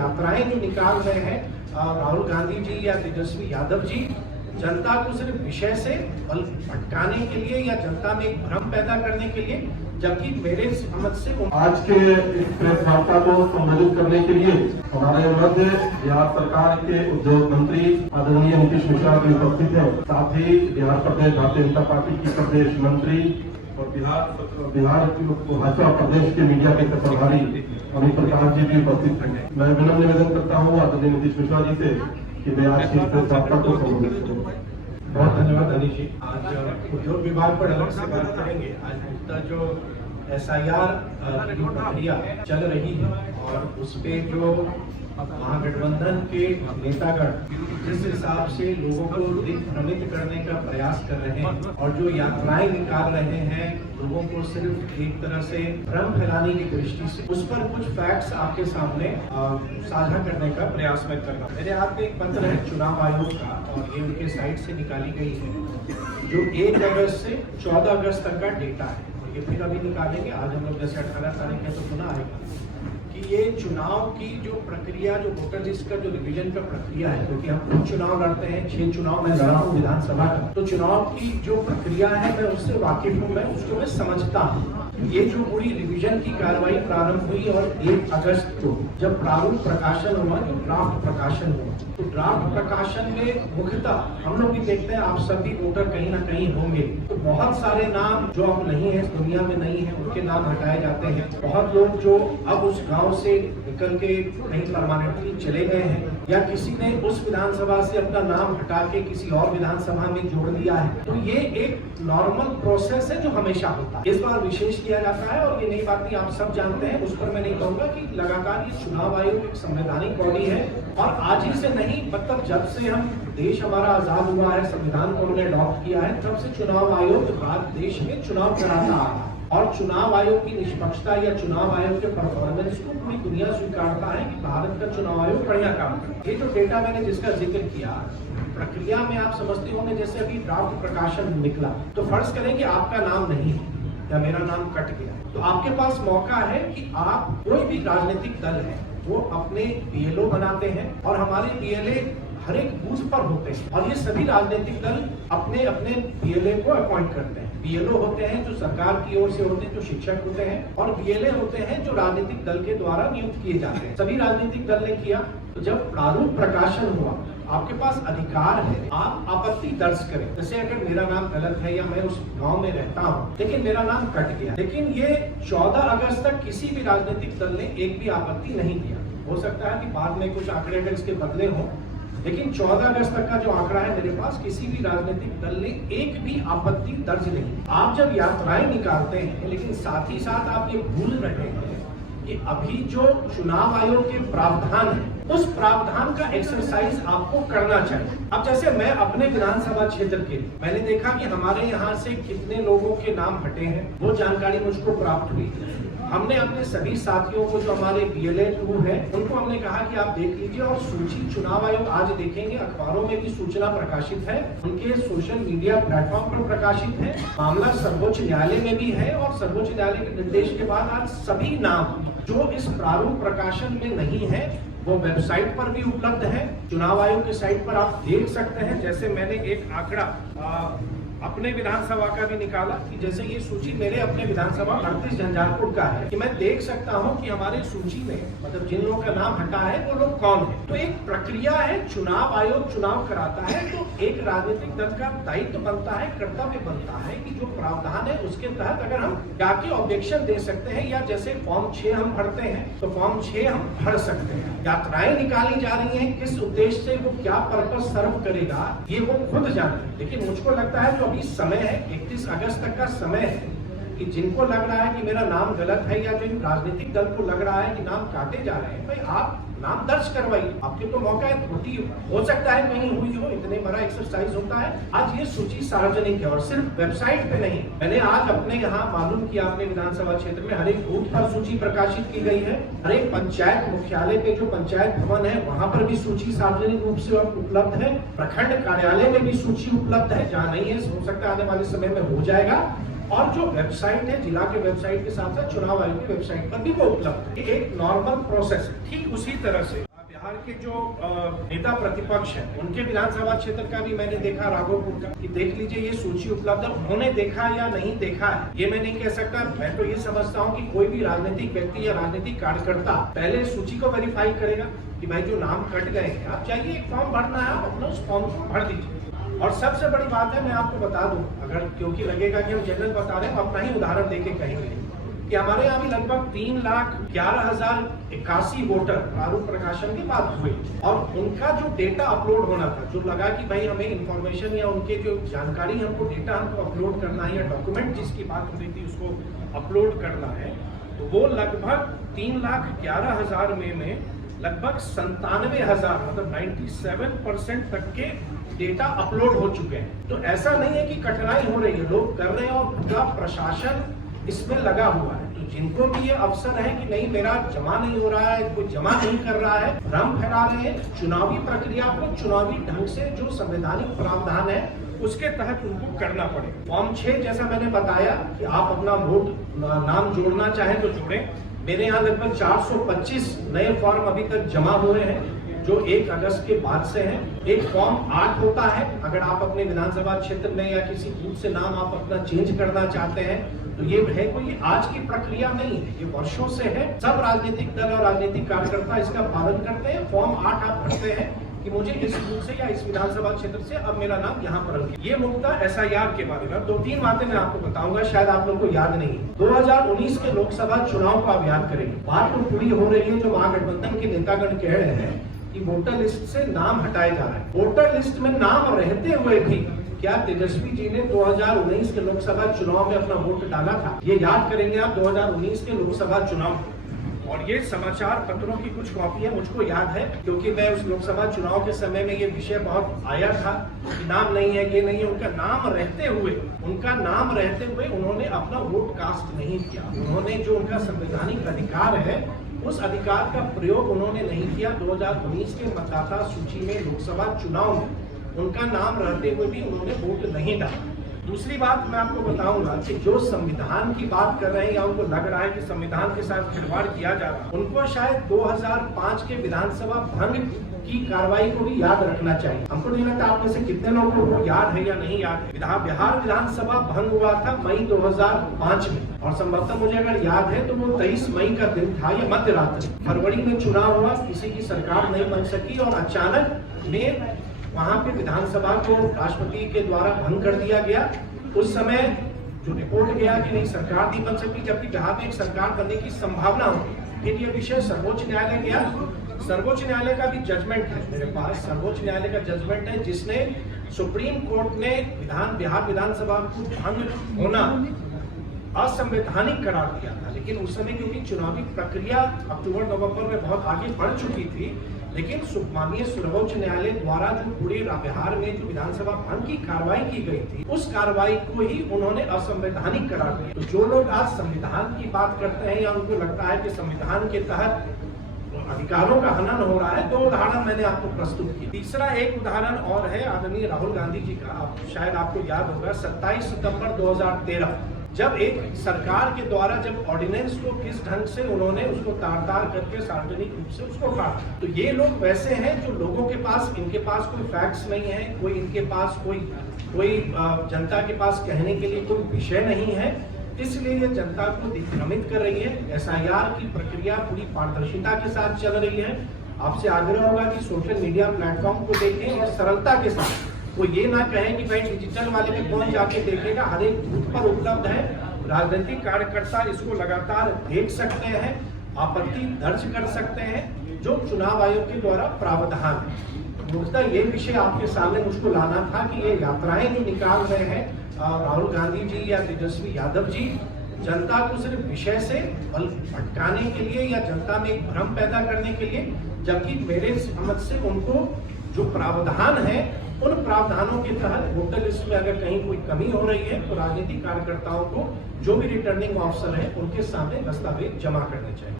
यात्राएं जो निकाल रहे हैं राहुल गांधी जी या तेजस्वी यादव जी, जनता को सिर्फ विषय से बल भटकाने के लिए या जनता में एक भ्रम पैदा करने के लिए, जबकि मेरे समझ से आज के इस प्रेस वार्ता को संबोधित करने के लिए हमारे मध्य बिहार सरकार के उद्योग मंत्री आदरणीय नीतीश मिश्रा भी उपस्थित है। साथ ही बिहार प्रदेश भारतीय जनता पार्टी की प्रदेश मंत्री और बिहार भाजपा प्रदेश के मीडिया के प्रभारी अमित प्रकाश जी भी उपस्थित हैं। मैं विनम्र निवेदन करता हूँ आदरणीय नीतीश मिश्रा जी से कि मैं आज की प्रेस वार्ता को संबोधित करूँ। बहुत धन्यवाद अनिश जी। आज उद्योग विभाग पर अलग से बात करेंगे। आज मुद्दा जो SIR की प्रक्रिया चल रही है और उस पे जो महागठबंधन के नेतागण जिस हिसाब से लोगों को दिग्भ्रमित करने का प्रयास कर रहे हैं और जो यात्राएं निकाल रहे हैं लोगों को सिर्फ एक तरह से भ्रम फैलाने की दृष्टि से, उस पर कुछ फैक्ट्स आपके सामने साझा करने का प्रयास मैं कर रहा हूँ। मेरे हाथ में एक पत्र है चुनाव आयोग का और ये उनके साइट से निकाली गई है जो 1 अगस्त से 14 अगस्त तक का डेटा है। और ये फिर अभी निकालेंगे, आज हम लोग जैसे 18 तारीख है तो पुनः आएगा कि ये चुनाव की जो प्रक्रिया, जो वोटर लिस्ट का जो रिवीजन का प्रक्रिया है, क्योंकि हम खुद चुनाव लड़ते हैं, 6 चुनाव मैं लड़ा हूँ विधानसभा का, तो चुनाव की जो प्रक्रिया है मैं उससे वाकिफ हूँ, मैं उसको मैं समझता हूँ। ये जो पूरी रिवीजन की कार्रवाई प्रारंभ हुई और 1 अगस्त को जब प्रारूप प्रकाशन हुआ, जो ड्राफ्ट प्रकाशन हुआ, तो ड्राफ्ट प्रकाशन में मुख्यतः हम लोग भी देखते हैं, आप सभी वोटर कहीं ना कहीं होंगे, तो बहुत सारे नाम जो अब नहीं है, दुनिया में नहीं है, उनके नाम हटाए जाते हैं। बहुत लोग जो अब उस गांव से निकल के कहीं परमानेंटली चले गए हैं या किसी ने उस विधानसभा से अपना नाम हटा के किसी और विधानसभा में जोड़ दिया है, तो ये एक नॉर्मल प्रोसेस है जो हमेशा होता है। इस बार विशेष किया जाता है और ये नई बात आप सब जानते हैं, उस पर मैं नहीं कहूंगा कि लगातार ये चुनाव आयोग एक संवैधानिक बॉडी है और आज ही से नहीं, मतलब जब से हम देश हमारा आजाद हुआ है, संविधान को हमने अडॉप्ट किया है, तब से चुनाव आयोग भारत देश में चुनाव कराता आ रहा है और चुनाव आयोग की निष्पक्षता या चुनाव आयोग के परफॉर्मेंस को पूरी दुनिया स्वीकारता है कि भारत का चुनाव आयोग बढ़िया काम करता है। ये जो डेटा मैंने जिसका जिक्र किया, प्रक्रिया में आप समझते होंगे जैसे अभी ड्राफ्ट प्रकाशन निकला, तो फर्ज करें कि आपका नाम नहीं है या मेरा नाम कट गया, तो आपके पास मौका है कि आप कोई भी राजनीतिक दल है वो अपने BLO बनाते हैं और हमारे BLA हर एक बूथ पर होते हैं और ये सभी राजनीतिक दल अपने अपने BLA को अपॉइंट करते हैं। BLO होते हैं जो सरकार की ओर से होते हैं, जो शिक्षक होते हैं, और BLA होते हैं जो राजनीतिक दल के द्वारा नियुक्त किए जाते हैं। सभी राजनीतिक दल ने किया, तो जब प्रारूप प्रकाशन हुआ, आपके पास अधिकार है आप आपत्ति दर्ज करें। जैसे अगर मेरा नाम गलत है या मैं उस गांव में रहता हूं लेकिन मेरा नाम कट गया, लेकिन ये 14 अगस्त तक किसी भी राजनीतिक दल ने एक भी आपत्ति नहीं दिया। हो सकता है कि बाद में कुछ आंकड़े अगर इसके बदले हों, लेकिन 14 अगस्त तक का जो आंकड़ा है मेरे पास, किसी भी राजनीतिक दल ने एक भी आपत्ति दर्ज नहीं। आप जब यात्राएं निकालते हैं, लेकिन साथ ही साथ आप ये भूल रहे हैं कि अभी जो चुनाव आयोग के प्रावधान है, उस प्रावधान का एक्सरसाइज आपको करना चाहिए। अब जैसे मैं अपने विधानसभा क्षेत्र के, मैंने देखा कि हमारे यहाँ से कितने लोगों के नाम हटे हैं, वो जानकारी मुझको प्राप्त हुई। हमने अपने सभी साथियों को जो हमारे BLA 2 है उनको हमने कहा कि आप देख लीजिए और सूची चुनाव आयोग आज देखेंगे, अखबारों में भी सूचना प्रकाशित है, उनके सोशल मीडिया प्लेटफॉर्म पर प्रकाशित है, मामला सर्वोच्च न्यायालय में भी है और सर्वोच्च न्यायालय के निर्देश के बाद आज सभी नाम जो इस प्रारूप प्रकाशन में नहीं है वो वेबसाइट पर भी उपलब्ध है। चुनाव आयोग की साइट पर आप देख सकते हैं। जैसे मैंने एक आंकड़ा अपने विधानसभा का भी निकाला कि जैसे ये सूची मेरे अपने विधानसभा 38 झंझारपुर का है कि मैं देख सकता हूं कि हमारे सूची में मतलब जिन लोगों का नाम हटा है वो लोग कौन है। तो एक प्रक्रिया है, चुनाव आयोग चुनाव कराता है, तो एक राजनीतिक दल का दायित्व बनता है, कर्तव्य बनता है कि जो प्रावधान है उसके तहत अगर हम जाके ऑब्जेक्शन दे सकते हैं या जैसे फॉर्म 6 हम भरते हैं तो फॉर्म 6 हम भर सकते हैं। यात्राएं निकाली जा रही हैं, किस उद्देश्य से, वो क्या पर्पस सर्व करेगा ये वो खुद जानते हैं। लेकिन मुझको लगता है जो अभी समय है, 31 अगस्त तक का समय है, कि जिनको लग रहा है कि मेरा नाम गलत है या जो राजनीतिक दल को लग रहा है कि नाम काटे जा रहे हैं, भाई आप नाम दर्ज करवाइए, आपके तो मौका है। त्रुटि हो सकता है कहीं हुई हो, इतने बड़ा एक्सरसाइज होता है। आज ये सूची सार्वजनिक है और सिर्फ वेबसाइट पे नहीं, मैंने आज अपने यहाँ मालूम किया, अपने विधानसभा क्षेत्र में हर एक बूथ पर सूची प्रकाशित की गई है। हर एक पंचायत मुख्यालय पे जो पंचायत भवन है वहां पर भी सूची सार्वजनिक रूप से उपलब्ध है। प्रखंड कार्यालय में भी सूची उपलब्ध है, जहाँ नहीं है हो सकता है आने वाले समय में हो जाएगा। और जो वेबसाइट है, जिला के वेबसाइट के साथ साथ चुनाव आयोग की वेबसाइट पर भी वो उपलब्ध है। एक नॉर्मल प्रोसेस है। ठीक उसी तरह से बिहार के जो नेता प्रतिपक्ष हैं उनके विधानसभा क्षेत्र का भी मैंने देखा, राघोपुर का, कि देख लीजिए ये सूची उपलब्ध है। उन्होंने देखा या नहीं देखा है ये मैं नहीं कह सकता। मैं तो ये समझता हूँ कि कोई भी राजनीतिक व्यक्ति या राजनीतिक कार्यकर्ता पहले सूची को वेरीफाई करेगा कि भाई जो नाम कट गए हैं, आप चाहिए एक फॉर्म भरना है, आप अपना उस फॉर्म को भर दीजिए। और सबसे बड़ी बात है, मैं आपको बता दूं, अगर क्योंकि लगेगा कि हम जनरल बता रहे हैं, हम अपना ही उदाहरण देके कहेंगे कि हमारे यहाँ भी लगभग 3,11,081 वोटर प्रारूप प्रकाशन के बाद हुए और उनका जो डेटा अपलोड होना था, जो लगा कि भाई हमें इंफॉर्मेशन या उनके जो जानकारी हमको डेटा हमको अपलोड करना है या डॉक्यूमेंट जिसकी बात हो रही थी उसको अपलोड करना है, तो वो लगभग 3,11,000 में लगभग 97,000 मतलब 97% तक के डेटा अपलोड हो चुके हैं। तो ऐसा नहीं है कि कठिनाई हो रही है, लोग कर रहे हैं और पूरा प्रशासन इसमें लगा हुआ है। तो जिनको भी ये अवसर है कि नहीं मेरा जमा नहीं हो रहा है, कोई जमा नहीं कर रहा है, भ्रम फैला रहे हैं, चुनावी प्रक्रिया को चुनावी ढंग से जो संवैधानिक प्रावधान है उसके तहत उनको करना पड़े। फॉर्म 6 जैसा मैंने बताया कि आप अपना वोट नाम जोड़ना चाहें तो जोड़ें। मेरे यहाँ लगभग 425 नए फॉर्म अभी तक जमा हुए हैं जो 1 अगस्त के बाद से हैं। एक फॉर्म 8 होता है अगर आप अपने विधानसभा क्षेत्र में या किसी बूथ से नाम आप अपना चेंज करना चाहते हैं, तो ये है कोई आज की प्रक्रिया नहीं है, ये वर्षों से है। सब राजनीतिक दल और राजनीतिक कार्यकर्ता इसका पालन करते हैं। फॉर्म 8 आप भरते हैं कि मुझे इस बूथ से या इस विधानसभा क्षेत्र से अब मेरा नाम यहाँ पर रखें। ये मुद्दा SIR के बारे में 2-3 बातें मैं आपको बताऊंगा, शायद आप लोग को याद नहीं। 2019 के लोकसभा चुनाव का अभियान करेंगे। बात तो पूरी हो रही है, जो महागठबंधन के नेतागण कह रहे हैं कि वोटर लिस्ट से नाम हटाए जा रहे हैं। वोटर लिस्ट में नाम रहते हुए भी क्या तेजस्वी जी ने 2019 के लोकसभा चुनाव में अपना वोट डाला था? ये याद करेंगे आप 2019 के लोकसभा चुनाव। और ये समाचार पत्रों की कुछ कॉपियां मुझको याद है क्योंकि मैं उस लोकसभा चुनाव के समय में ये विषय बहुत आया था कि नाम नहीं है, ये नहीं है। उनका नाम रहते हुए उन्होंने अपना वोट कास्ट नहीं किया। उन्होंने जो उनका संवैधानिक अधिकार है उस अधिकार का प्रयोग उन्होंने नहीं किया। 2019 के मतदाता सूची में लोकसभा चुनाव में उनका नाम रहते हुए भी उन्होंने वोट नहीं डाला। दूसरी बात मैं आपको बताऊंगा कि जो संविधान की बात कर रहे हैं या उनको लग रहा है कि संविधान के साथ खिलवाड़ किया जा रहा है, उनको शायद 2005 के विधानसभा भंग की कार्रवाई को भी याद रखना चाहिए। हमको नहीं लगता आप में से कितने लोगों को याद है या नहीं याद है। बिहार विधानसभा भंग हुआ था मई 2005 में और संभवतः मुझे अगर याद है तो वो 23 मई का दिन था या मध्य रात्रि। फरवरी में चुनाव हुआ, किसी की सरकार नहीं बन सकी और अचानक में वहां पे विधानसभा को राष्ट्रपति के द्वारा भंग कर दिया गया। उस समय जो रिपोर्ट गया कि नहीं सरकार नहीं बन सकती, जबकि बिहार में एक सरकार बनने की संभावना होती। फिर ये विषय सर्वोच्च न्यायालय गया। सर्वोच्च न्यायालय का भी जजमेंट है मेरे पास, सर्वोच्च न्यायालय का जजमेंट है जिसने सुप्रीम कोर्ट ने बिहार विधानसभा को भंग होना असंवैधानिक करार दिया था। लेकिन उस समय क्योंकि चुनावी प्रक्रिया अक्टूबर-नवंबर में बहुत आगे बढ़ चुकी थी, लेकिन माननीय सर्वोच्च न्यायालय द्वारा जो पूरे बिहार में जो विधानसभा भंग की कार्रवाई की गई थी, उस कार्रवाई को ही उन्होंने असंवैधानिक करार दिया। तो जो लोग आज संविधान की बात करते हैं या उनको लगता है कि संविधान के तहत अधिकारों का हनन हो रहा है, 2 उदाहरण मैंने आपको प्रस्तुत किया। तीसरा एक उदाहरण और है आदरणीय राहुल गांधी जी का। शायद आपको याद होगा 27 सितंबर 2013 जब एक सरकार के द्वारा जब ऑर्डिनेंस को किस ढंग से उन्होंने उसको तार करके सार्वजनिक रूप से उसको काटा। तो ये लोग वैसे हैं जो लोगों के पास, इनके पास कोई फैक्ट्स नहीं है, कोई इनके पास कोई जनता के पास कहने के लिए कोई विषय नहीं है, इसलिए ये जनता को दिग्भ्रमित कर रही है। SIR की प्रक्रिया पूरी पारदर्शिता के साथ चल रही है। आपसे आग्रह होगा कि सोशल मीडिया प्लेटफॉर्म को देखें और सरलता के साथ, वो ये ना कहें कि भाई डिजिटल वाले में कौन जाके देखेगा, हर एक बूथ पर उपलब्ध है। राजनीतिक कार्यकर्ता इसको लगातार देख सकते हैं, आपत्ति दर्ज कर सकते हैं, जो चुनाव आयोग के द्वारा प्रावधान है। मुद्दा ये विषय आपके सामने मुझको लाना था कि ये यात्राएं जो निकाल रहे हैं राहुल गांधी जी या तेजस्वी यादव जी, जनता को सिर्फ विषय से बल भटकाने के लिए या जनता में एक भ्रम पैदा करने के लिए, जबकि मेरे समझ से उनको जो प्रावधान है उन प्रावधानों के तहत वोटर लिस्ट में अगर कहीं कोई कमी हो रही है तो राजनीतिक कार्यकर्ताओं को जो भी रिटर्निंग ऑफिसर है उनके सामने दस्तावेज जमा करने चाहिए।